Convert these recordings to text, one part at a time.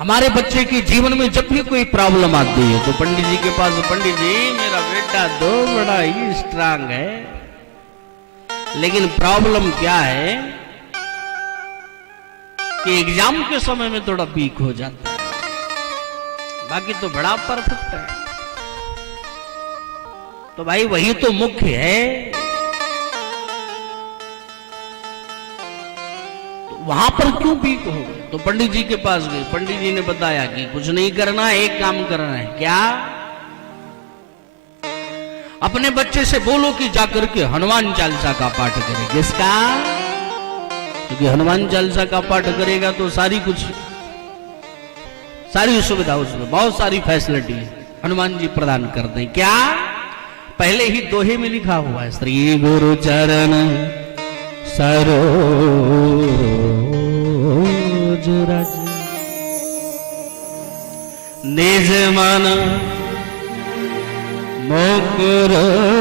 हमारे बच्चे के जीवन में जब भी कोई प्रॉब्लम आती है तो पंडित जी के पास, पंडित जी मेरा बेटा तो बड़ा ही स्ट्रांग है, लेकिन प्रॉब्लम क्या है कि एग्जाम के समय में थोड़ा वीक हो जाता है, बाकी तो बड़ा परफेक्ट है। तो भाई वही तो मुख्य है, तो वहां पर क्यों वीक हो गए? तो पंडित जी के पास गए, पंडित जी ने बताया कि कुछ नहीं करना है, एक काम करना है। क्या? अपने बच्चे से बोलो कि जाकर के हनुमान चालीसा का पाठ करे। किसका? क्योंकि हनुमान चालीसा का पाठ करेगा तो सारी सुविधा, उसमें बहुत सारी फैसिलिटी हनुमान जी प्रदान कर दें। क्या? पहले ही दोहे में लिखा हुआ है, श्री गुरु चरण सरोज रज निज मन मुकुर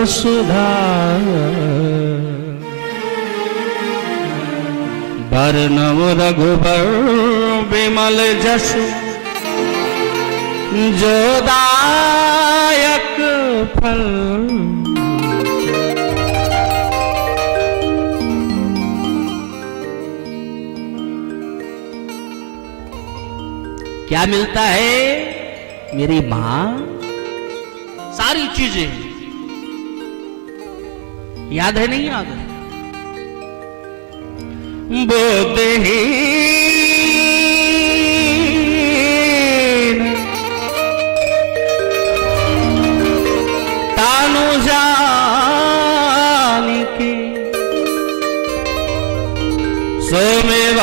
सुधार बरनम रघुबर विमल जसु जोदायक फल। क्या मिलता है? मेरी मां सारी चीजें याद है, नहीं याद है? बोधहीन तानु जानिके सोमेव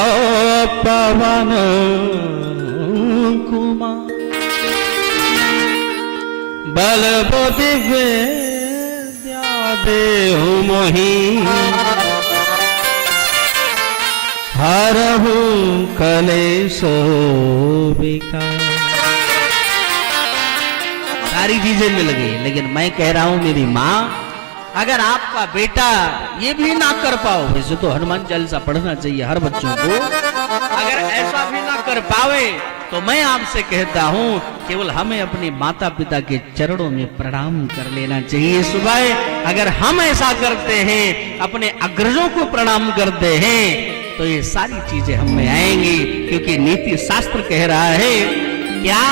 पवन बल बुद्धि विद्या देहु मोहि हरहु कलेशो विकार। सारी चीजें मिल गई, लेकिन मैं कह रहा हूं मेरी मां, अगर आपका बेटा ये भी ना कर पाओ, वैसे तो हनुमान चालीसा पढ़ना चाहिए हर बच्चों को, अगर ऐसा भी ना कर पावे तो मैं आपसे कहता हूं केवल हमें अपने माता पिता के चरणों में प्रणाम कर लेना चाहिए। सुबह अगर हम ऐसा करते हैं, अपने अग्रजों को प्रणाम करते हैं, तो ये सारी चीजें हम में आएंगी, क्योंकि नीति शास्त्र कह रहा है क्या?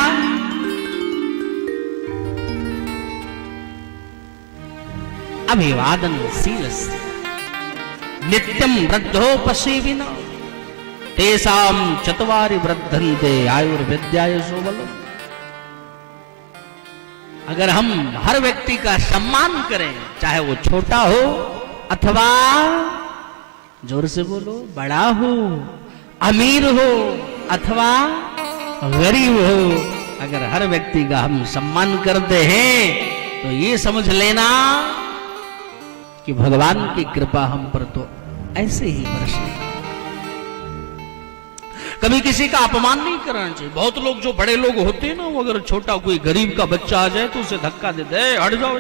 अभिवादन शीलस्य नित्यम वृद्धोपसेविना तेसाम चत्वारि वृद्धन्ते आयुर्विद्यायसो बलम्। अगर हम हर व्यक्ति का सम्मान करें, चाहे वो छोटा हो अथवा, जोर से बोलो, बड़ा हो, अमीर हो अथवा गरीब हो, अगर हर व्यक्ति का हम सम्मान करते हैं तो ये समझ लेना कि भगवान की कृपा हम पर तो ऐसे ही बरसेगी। कभी किसी का अपमान नहीं करना चाहिए। बहुत लोग, जो बड़े लोग होते हैं ना, वो अगर छोटा कोई गरीब का बच्चा आ जाए तो उसे धक्का देते हैं, हट जाओ,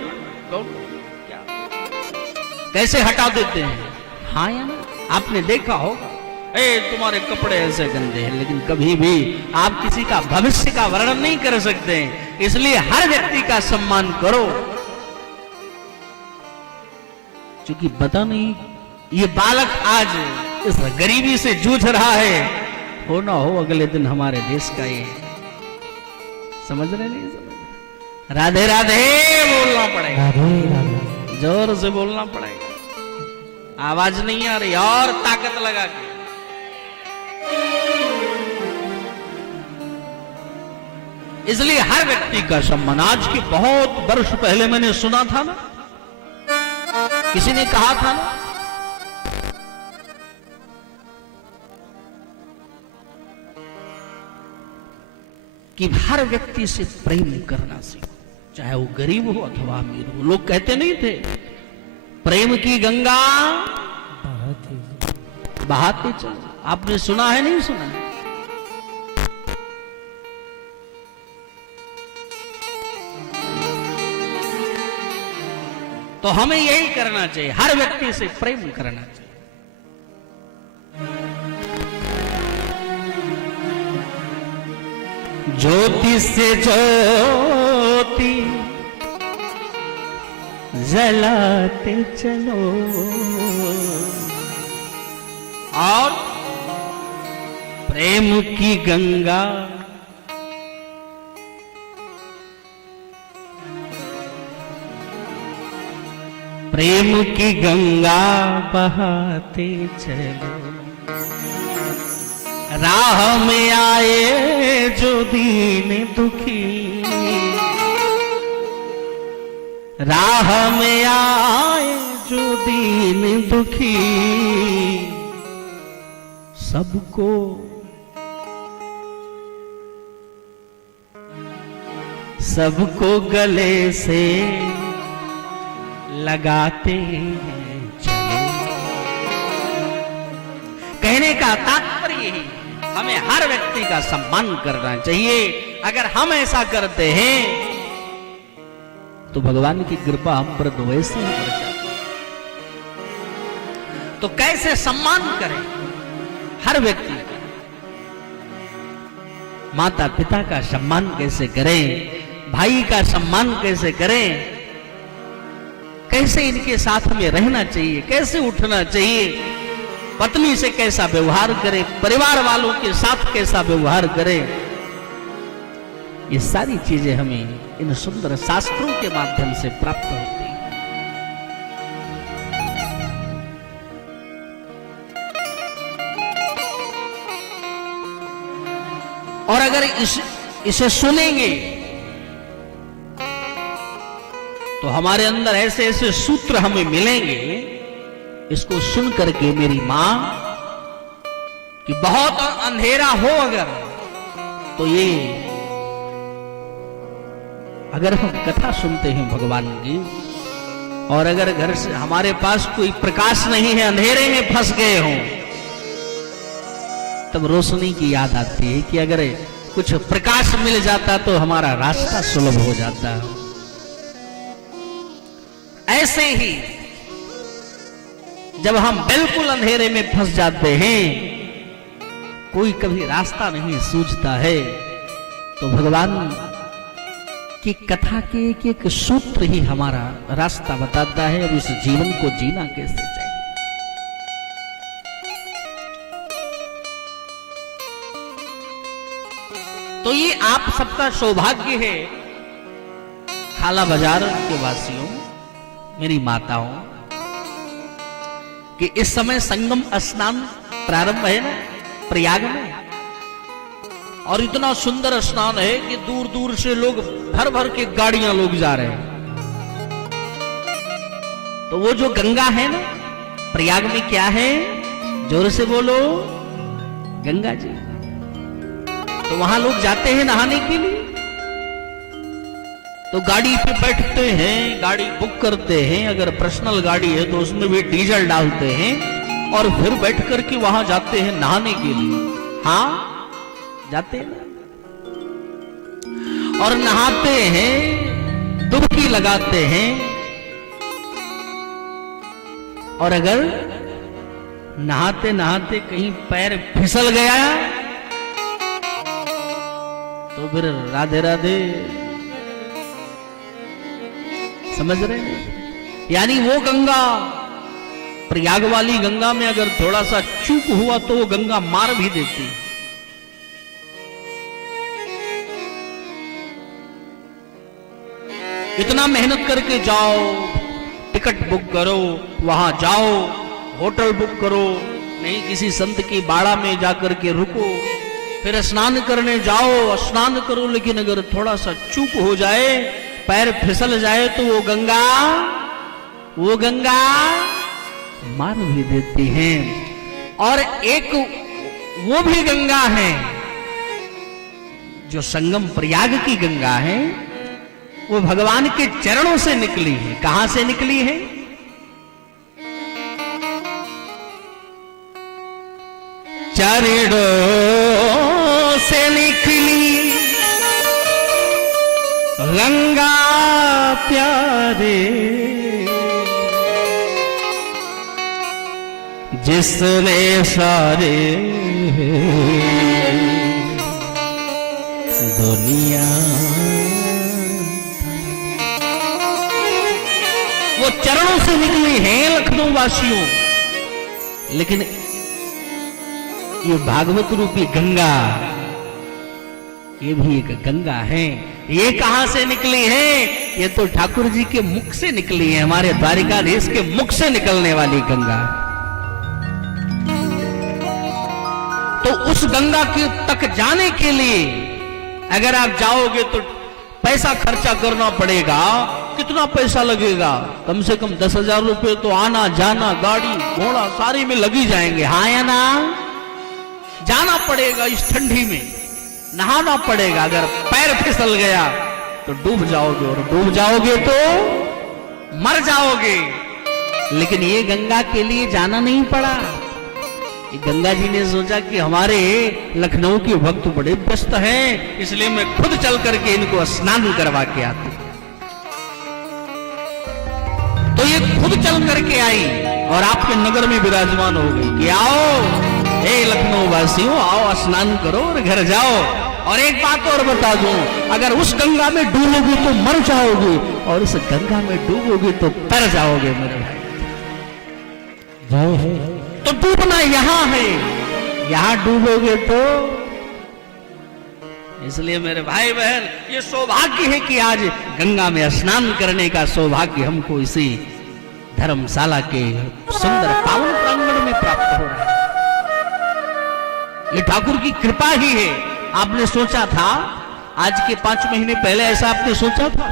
क्या कैसे हटा देते हैं। हाँ या ना? आपने देखा होगा, तुम्हारे कपड़े ऐसे गंदे हैं, लेकिन कभी भी आप किसी का भविष्य का वर्णन नहीं कर सकते, इसलिए हर व्यक्ति का सम्मान करो, क्योंकि पता नहीं ये बालक आज इस गरीबी से जूझ रहा है, हो ना हो अगले दिन हमारे देश का ये। समझ रहे? नहीं समझ रहे? राधे राधे बोलना पड़ेगा, राधे राधे जोर से बोलना पड़ेगा, आवाज नहीं आ रही, और ताकत लगा के। इसलिए हर व्यक्ति का सम्मान। आज के बहुत वर्ष पहले मैंने सुना था ना, किसी ने कहा था ना कि हर व्यक्ति से प्रेम करना सीखो, चाहे वो गरीब हो अथवा अमीर हो। लोग कहते नहीं थे, प्रेम की गंगा बहाते चलो। आपने सुना है, नहीं सुना है? तो हमें यही करना चाहिए, हर व्यक्ति से प्रेम करना चाहिए। ज्योति से ज्योति जलाते चलो और प्रेम की गंगा प्रेम की गंगा बहाते चलो। राह में आए जो दीन दुखी, राह में आए जो दीन दुखी, सबको गले से लगाते हैं चलो। कहने का तात्पर्य यही, हमें हर व्यक्ति का सम्मान करना चाहिए। अगर हम ऐसा करते हैं तो भगवान की कृपा हम पर वैसे ही बढ़ जाती है। तो कैसे सम्मान करें हर व्यक्ति का, माता पिता का सम्मान कैसे करें, भाई का सम्मान कैसे करें, कैसे इनके साथ में रहना चाहिए, कैसे उठना चाहिए, पत्नी से कैसा व्यवहार करें, परिवार वालों के साथ कैसा व्यवहार करें, ये सारी चीजें हमें इन सुंदर शास्त्रों के माध्यम से प्राप्त होती हैं। और अगर इसे सुनेंगे तो हमारे अंदर ऐसे ऐसे सूत्र हमें मिलेंगे, इसको सुन करके मेरी मां कि बहुत अंधेरा हो तो ये अगर हम कथा सुनते हैं भगवान की, और अगर घर से हमारे पास कोई प्रकाश नहीं है, अंधेरे में फंस गए हों, तब रोशनी की याद आती है कि अगर कुछ प्रकाश मिल जाता तो हमारा रास्ता सुलभ हो जाता। ऐसे ही जब हम बिल्कुल अंधेरे में फंस जाते हैं, कोई कभी रास्ता नहीं सूझता है, तो भगवान की कथा के एक एक सूत्र ही हमारा रास्ता बताता है। अब इस जीवन को जीना कैसे चाहिए। तो ये आप सबका सौभाग्य है, खाला बाजार के वासियों, मेरी माताओं, कि इस समय संगम स्नान प्रारंभ है ना प्रयाग में, और इतना सुंदर स्नान है कि दूर दूर से लोग भर भर के गाड़ियां लोग जा रहे हैं। तो वो जो गंगा है ना प्रयाग में, क्या है, जोर से बोलो, गंगा जी। तो वहां लोग जाते हैं नहाने के लिए, तो गाड़ी पे बैठते हैं, गाड़ी बुक करते हैं, अगर पर्सनल गाड़ी है तो उसमें भी डीजल डालते हैं, और फिर बैठ करके वहां जाते हैं नहाने के लिए। हाँ जाते हैं और नहाते हैं, डुबकी लगाते हैं, और अगर नहाते नहाते कहीं पैर फिसल गया तो फिर राधे राधे, समझ रहे हैं? यानी वो गंगा, प्रयाग वाली गंगा में अगर थोड़ा सा चूक हुआ तो वो गंगा मार भी देती। इतना मेहनत करके जाओ, टिकट बुक करो, वहां जाओ, होटल बुक करो, नहीं किसी संत की बाड़ा में जाकर के रुको, फिर स्नान करने जाओ, स्नान करो, लेकिन अगर थोड़ा सा चूक हो जाए, पैर फिसल जाए, तो वो गंगा मार भी देती हैं। और एक वो भी गंगा है जो संगम प्रयाग की गंगा है, वो भगवान के चरणों से निकली है। कहां से निकली है? चरणों से निकली गंगा प्यारे, जिसने सारे दुनिया। वो चरणों से निकली हैं लखनऊ वासियों, लेकिन ये भागवत रूपी गंगा, ये भी एक गंगा है। ये कहां से निकली है? ये तो ठाकुर जी के मुख से निकली है, हमारे द्वारिकाधीश के मुख से निकलने वाली गंगा। तो उस गंगा के तक जाने के लिए अगर आप जाओगे तो पैसा खर्चा करना पड़ेगा। कितना पैसा लगेगा? कम से कम 10,000 रुपए तो आना जाना, गाड़ी घोड़ा सारी में लगी जाएंगे। हाँ या ना? जाना पड़ेगा इस ठंडी में, नहाना पड़ेगा। अगर पैर फिसल गया तो डूब जाओगे, और डूब जाओगे तो मर जाओगे। लेकिन ये गंगा के लिए जाना नहीं पड़ा। गंगा जी ने सोचा कि हमारे लखनऊ के भक्त बड़े व्यस्त हैं, इसलिए मैं खुद चल करके इनको स्नान करवा के आती। तो ये खुद चल करके आई और आपके नगर में विराजमान हो गई कि आओ हे लखनऊ वासियों, आओ स्नान करो और घर जाओ। और एक बात और बता दूं, अगर उस गंगा में डूबोगे तो मर जाओगे, और उस गंगा में डूबोगे तो तर जाओगे मेरे भाई। तो डूबना यहां है, यहां डूबोगे तो। इसलिए मेरे भाई बहन, ये सौभाग्य है कि आज गंगा में स्नान करने का सौभाग्य हमको इसी धर्मशाला के सुंदर पावन प्रांगण में प्राप्त हो रहा है। ये ठाकुर की कृपा ही है। आपने सोचा था आज के 5 महीने पहले, ऐसा आपने सोचा था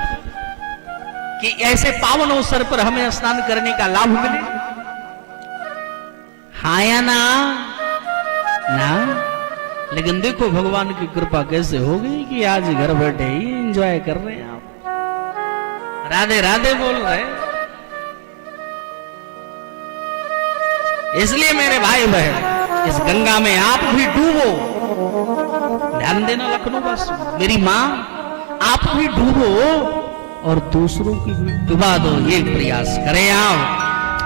कि ऐसे पावन अवसर पर हमें स्नान करने का लाभ मिले? हाँ या ना? ना? लेकिन देखो भगवान की कृपा कैसे हो गई कि आज घर बैठे ही एंजॉय कर रहे हैं आप, राधे राधे बोल रहे। इसलिए मेरे भाई बहन, इस गंगा में आप भी डूबो। ध्यान देना लखनऊ वासी, मेरी मां, आप भी डूबो और दूसरों की भी डुबा दो। ये प्रयास करें आप।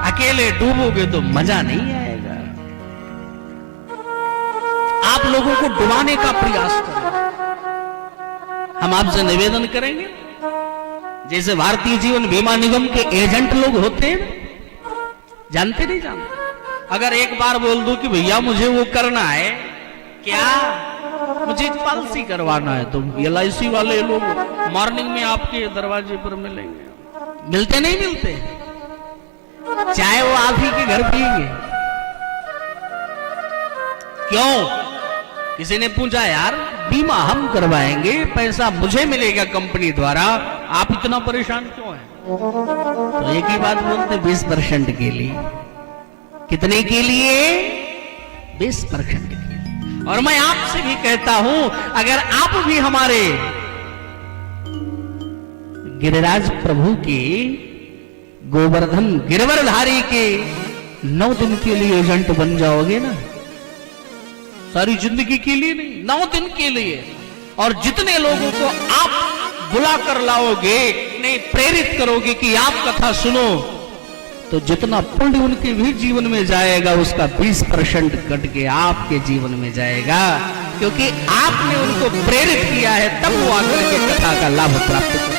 अकेले डूबोगे तो मजा नहीं आएगा। आप लोगों को डुबाने का प्रयास करें। हम आपसे निवेदन करेंगे, जैसे भारतीय जीवन बीमा निगम के एजेंट लोग होते हैं, जानते नहीं जानते? अगर एक बार बोल दूं कि भैया मुझे वो करना है, क्या मुझे पॉलिसी करवाना है, तो LIC वाले लोग मॉर्निंग में आपके दरवाजे पर मिलेंगे। मिलते नहीं मिलते? चाहे वो आप ही के घर पिएंगे। क्यों? किसी ने पूछा, यार बीमा हम करवाएंगे, पैसा मुझे मिलेगा कंपनी द्वारा, आप इतना परेशान क्यों हैं? तो एक ही बात बोलते, 20% के लिए। कितने के लिए? 20% के लिए। और मैं आपसे भी कहता हूं, अगर आप भी हमारे गिरिराज प्रभु के गोवर्धन गिरवरधारी के 9 दिन के लिए एजेंट बन जाओगे ना, सारी जिंदगी के लिए नहीं, 9 दिन के लिए, और जितने लोगों को आप बुला कर लाओगे, नहीं प्रेरित करोगे कि आप कथा सुनो, तो जितना पुण्य उनके भी जीवन में जाएगा उसका 20% कट के आपके जीवन में जाएगा, क्योंकि आपने उनको प्रेरित किया है, तब वो आकर के कथा का लाभ प्राप्त करेंगे।